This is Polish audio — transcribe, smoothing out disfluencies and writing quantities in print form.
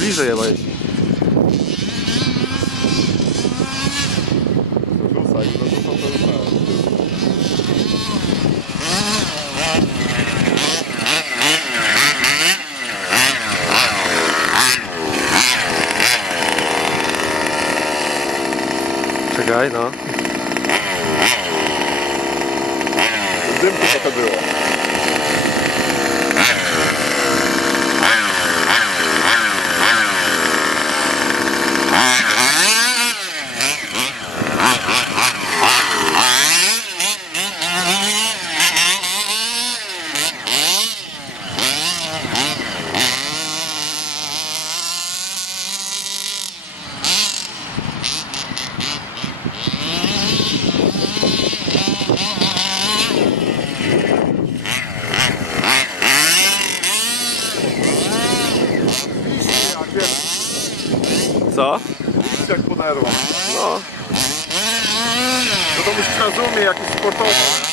bliżej je weź. Rzucaj, no to już Czekaj, no. dymku trochę było. Co? Jak ponerło. No. No to musisz na zoomie jakiś sportowy.